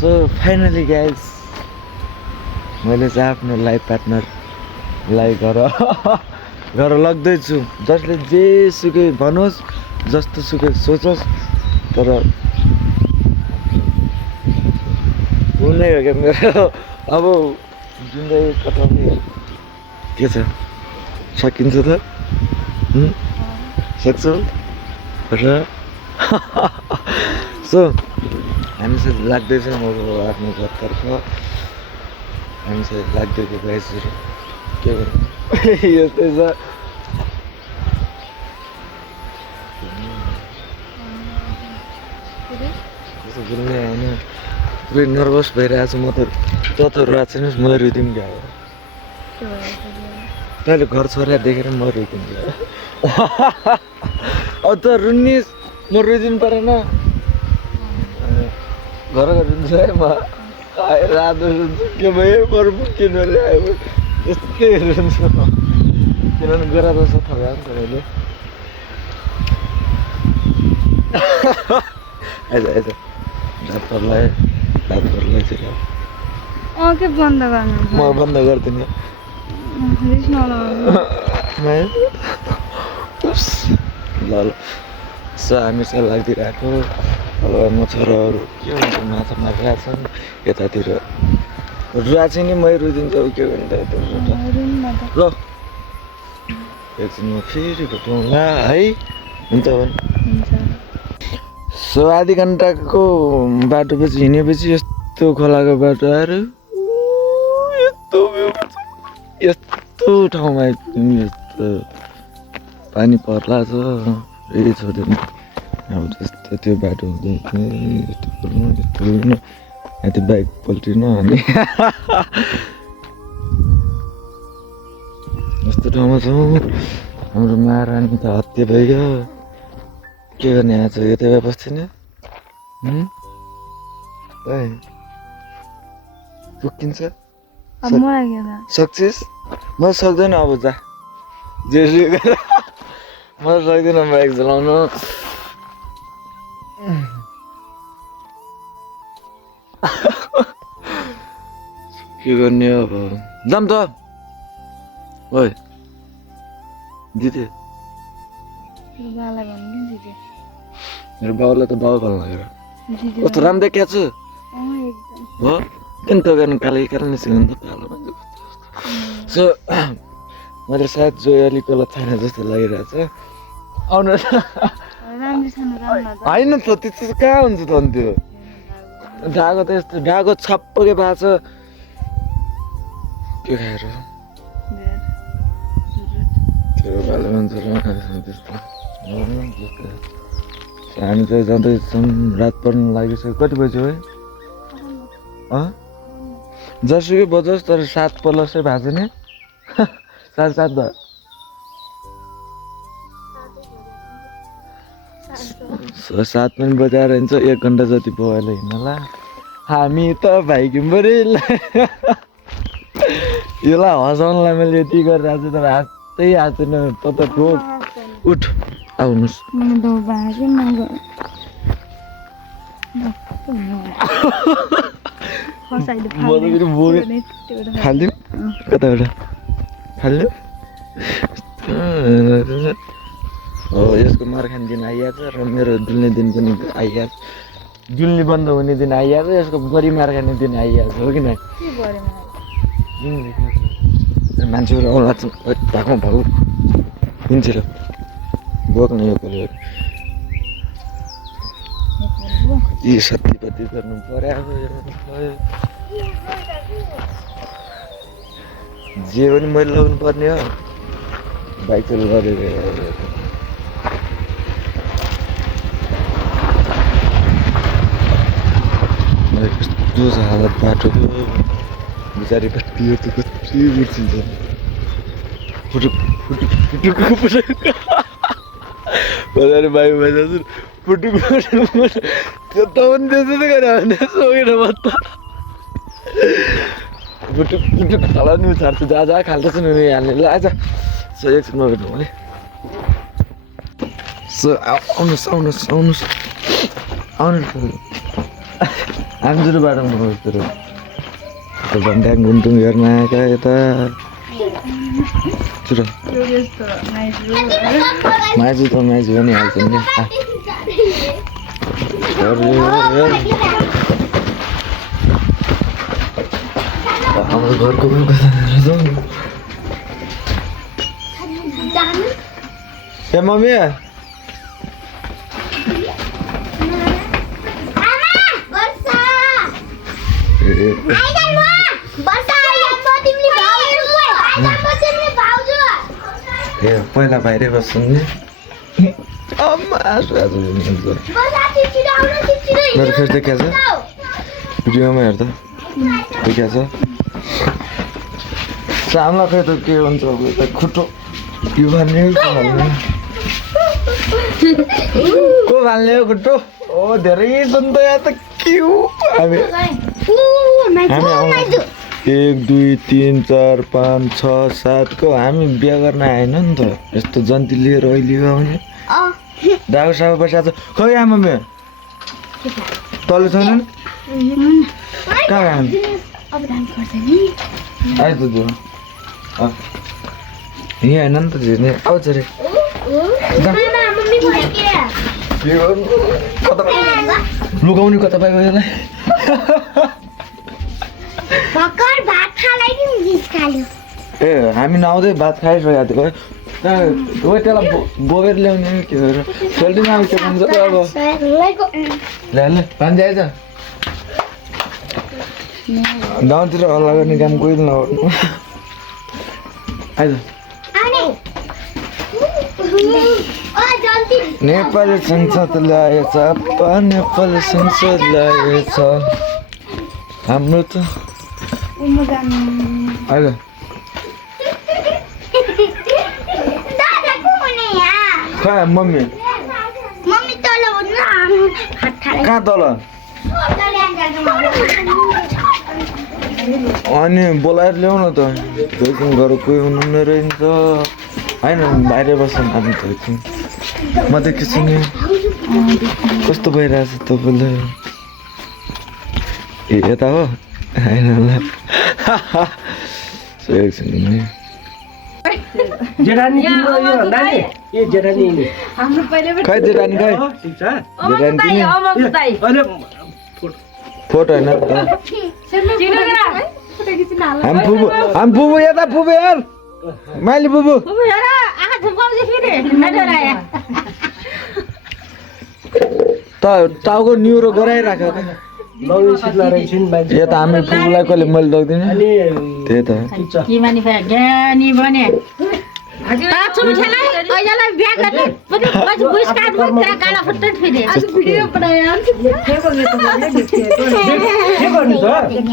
So finally guys मैले चाहिँ आफ्नो लाइफ पार्टनरलाई घर लग्दैछु। जसले जे सुकै भनोस्, जस्तो सुकै सोचोस्, तर हुनै हो क्या मेरो। अब जिन्दगी कटाउने के छ, सकिन्छ त? सक्छौ र सो हामी चाहिँ लाग्दैछौँ अब आफ्नो घरतर्फ। हामी चाहिँ लाग्दैको गाइसहरू के गर्नु यस्तै छ। त्यसो घुम्ने होइन, पुरै नर्भस भइरहेको छु म त। त रुवा छैनस्, म रुदिउँ क्या। तैँले घर छोरा देखेर म रुदिउँ क्या। अब त रुन्निस्, म रुदिनु परेन। घर रुन्छु है म, रातो रुन्छु। के भयो बरु किन आयो यस्तै रुन्छु किनभने गोरा जस्तो थगायो नि तपाईँले। आइज आइज दाँत पर्लायो चाहिँ के बन्द गर्नु? म बन्द गरिदिने। ल ल सो हामी चाहिँ लागिरहेको। अब म छोराहरू के हुन्छ माछा मारिरहेको छन् यतातिर। रुवा चाहिँ नि मै रुदिन्छ के भन्छ ल। एकछिन म फेरि भेटौँला है। हुन्छ भने सो आधी घन्टाको बाटोपछि हिँडेपछि यस्तो खोलाको बाटो आएर यस्तो ठाउँमा आइपुग्यौँ। यस्तो पानी पर्ला छ फेरि छोड्दैन। अब त्यस्तो त्यो बाटो हुँदै यस्तो गर्नु त्यो बाइक पल्टिनु अनि यस्तो ठाउँमा छौँ। हाम्रो महारानी त हत्या भइगयो। के गर्ने आज यतै भए बस्थिन पुग्किन्छ सक्छस्? म सक्दैन। अब जा जे म सक्दिनँ बाइक चलाउनु। के गर्ने अब जाम त। ओइ दिदी मेरो बाउलाई त बाउ भन्नु लागेर कस्तो राम्रो देखिया छु हो। किन त गर्नु कालै कालो निस्किनु त कालो मान्छे। सो मैले सायद जोयालीको छैन जस्तो लागिरहेको छ। आउनु होइन त त्यस्तो कहाँ हुन्छ त अनि त्यो ढाको त यस्तो ढाको छप्पके भएको छ। के खाएर त्यो भाले मान्छे त्यस्तो हामी चाहिँ जाँदैछौँ। रात पर्नु लागिसक्यो। कति बज्यो है? जसुकै बजोस् तर 7 प्लसै भएको छ नि। 7:30 भयो। 7 पनि बजाएर हिँड्छ। 1 घन्टा जति भयो हिँड्नला। हामी त भाइक्यौँ पऱ्यो यसलाई हँसाउनलाई मैले यति गरिरहेको छु तर हाँस्दै हाँस्दैन। त उठ आउनुहोस्। फालिदिउँ कताबाट फालिदिउँ। हो यसको मार खाने दिन आइहाल्छ र मेरो डुल्ने दिन पनि आइहाल्छ। डुल्ने बन्द हुने दिन आइहाल्छ। यसको बढी मार खाने दिन आइहाल्छ हो कि न? मान्छेहरू आउला ढाकमा भाउ हिँड्छ बोक्ने यो कसले यी सत्तीपत्ती गर्नु पर्यो। जे पनि मैले लगाउनु पर्ने हो। बाइक चाहिँ गरेर कस्तो छ हालत बाटोको। बिचारी पार्टीहरू त कति बिर्सिन्छ। बजारे बाइक बजाउँछु फुटुक त्यो त पनि त्यसो त गरे भने सोगेर म त फुटुक खाला नि छाड्छु। जहाँ खाल्दैछ नि हाल्ने। ल आज सो एकछिन नभेटौँ है। सो आउनुहोस् आउनुहोस् आउनुहोस् आउनुहोस्। आमजुर बाटोमा बस्तिर त्यो भन्दा गुन्टुङ हेर्न आएका यता चुर माइजू त माइजू पनि हाल्छ नि हाम्रो घरको पनि कता ए मम्मी ए पहिला बाहिरै बस्छु नि मेरो फेरि देखिया छ भिडियोमा हेर्दा देखिया छ चामला खै त के हुन्छ अब यता खुट्टो यो भाल्ने को भाल्ने हो खुट्टो ओ धेरै छन् त यहाँ त के हो हामी 1 2 3 4 5 6 7 को हामी बिहा गर्न आएन नि त यस्तो जन्ती लिएर अहिले आउने दागो सागो बसिरहेको छ खोइ आमा मे तल छैन कहाँ आयो त त्यो यहाँ होइन नि त झिर्ने आउँछ रे लुगाउने कता पाइयो यसलाई ए हामी नआउँदै भात खाइसकेको थियो त्यसलाई बोकेर ल्याउने के भएर सोल्टिमा अब के भन्छ अब ल्याले पानी आएछ गाउँतिर हल्ला गर्ने काम कोही नगर्नु आइज नेपाली संसद ल्याएछ नेपाली संसद ल्याएछ हाम्रो त आइज खै मम्मी कहाँ तल अनि बोलाएर ल्याउ न त एकछिन घर कोही हुनुहुन्न रहेछ होइन बाहिर बस्छन् हामी त एकछिन म देख्छु नि कस्तो भइरहेछ तपाईँलाई ए यता हो होइन ल एकछिन जेठानी तिम्रो यो नानी ए जेठानी नि हाम्रो पहिले खै जेठानी खै ठीक छ जेठानी अहिले फोटो होइन हामी फुबु यता फुबु यार माइली फुबु त टाउको न्युरो गराइराख लौरी सिट्ला रहेछन् मान्छे यता हामी फुबुलाई कहिले मैले लग्दिनँ अनि त्यही त के मानि ज्ञानी बने अहिलेलाई बिहा गर्ने बुझ काट तेरा काला फुट्टै फेरि आज भिडियो बनाए के गर्नु त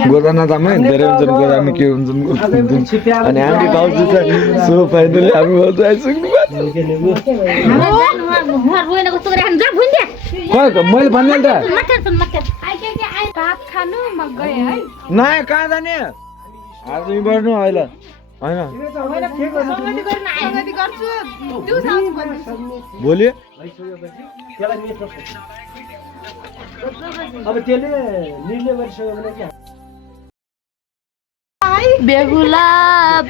गोदाना दामै धेरै हुन्छन् गोदामी के हुन्छन् अनि हामी भाउजू छ सो फाइनली हामी भाउजू आइसक्नु रोएन कस्तो गरे जा भुन्दिया मैले भन्ने त भात खानु म गएँ है नयाँ कहाँ जाने आज गर्नु अहिले होइन सङ्गति गर्छु दिउँसो आउँछु भन्दैछु भोलि त्यसलाई मिट अब त्यसले निर्णय गरिसक्यो भने के बेहुला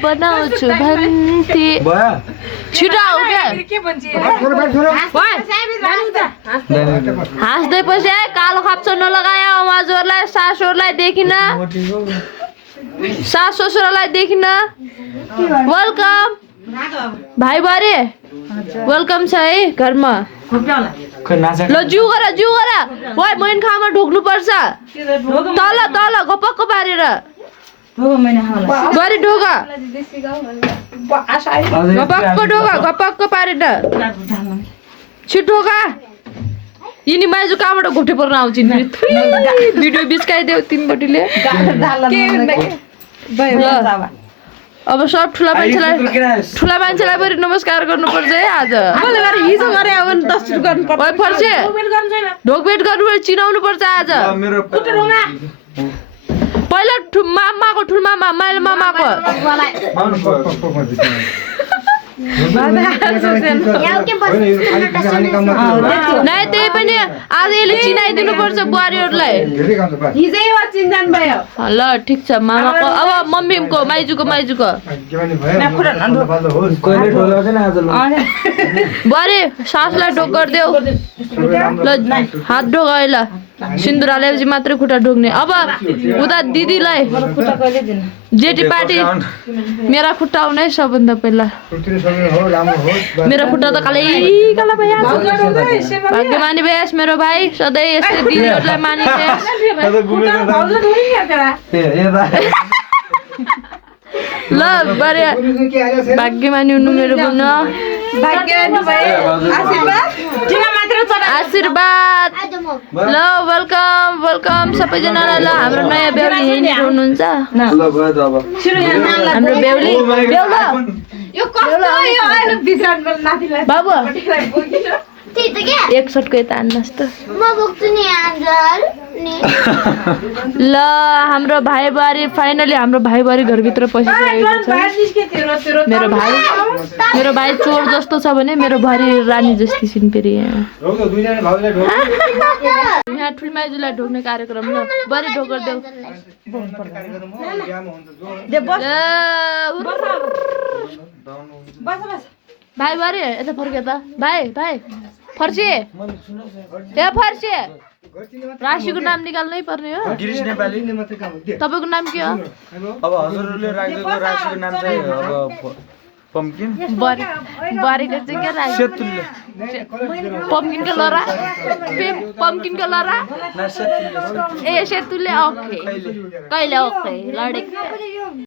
बनाउँछु भन्थे भयो छिटो आऊ क्या के भन्छ हाँस्दै पछि कालो खाप्चो नलगायो आमाजहरूलाई सासुहरूलाई देखिन सास ससुरालाई देखिन वेलकम भाइ बारे वेलकम छ है घरमा ल जिउ गर ओइ मैन खामा ढोक्नु पर्छ तल तल गपक्क पारेर गरी ढोका गपक्क पारेर छिटो ढोका यिनी माइजू कहाँबाट घोटे पर्न आउँछिन् भिडियो बिचकाइदेऊ तिमीपट्टिले अब सब ठुला मान्छेलाई पनि नमस्कार गर्नुपर्छ है आज हिजो गरे अब 10 गर्नु पर्छ फर्से ढोकभेट गर्नु चिनाउनु पर्छ आज पहिला मामाको ठुलमामा माइलो मामाको नै त्यही पनि आज यसले चिनाइदिनु पर्छ बुहारीहरूलाई ल ठिक छ मामाको अब मम्मीको माइजूको कहिले ढोलाउँछ नि आज बुहारी सासलाई ढोक गरिदेऊ ल हात ढोक ल सिन्दुर हालेपछि मात्रै खुट्टा ढोक्ने अब उता दिदीलाई जेठी पार्टी मेरा खुट्टा आउने सबभन्दा पहिला मेरो खुट्टा त कालै काला भइहाल्छ भाग्यमानी बेस मेरो भाइ सधैँ यस्तै दिदीहरूलाई मानिन्छ ल बरे भाग्यमानी हुनु मेरो बुन आशीर्वाद ल वेलकम सबैजनालाई ल हाम्रो नयाँ बेहुली यहीँनिर हुनुहुन्छ हाम्रो बेहुली बाबु एक सटको यता हान्नुहोस् त ल हाम्रो भाइ बुहारी फाइनली हाम्रो भाइ बुहारी घरभित्र पसिसकेको छ मेरो भाइ चोर जस्तो छ भने मेरो बुहारी रानी जस्तै छिन् फेरि यहाँ ठुलो माइजूलाई ढोक्ने कार्यक्रम ल बुहारी ढोकर देऊ भाइ बुहारी यता फर्के त भाइ फर्से ए फर्से राशिको नाम निकाल्नै पर्ने हो गिरीश नेपाली तपाईको नाम के हो अब हजुरले राख्दिएको राशिको नाम चाहिँ अब पम्किन बुहारीको चाहिँ के राशि पम्किनको लरा ए सेतुले ओके कहिले ओके लडेको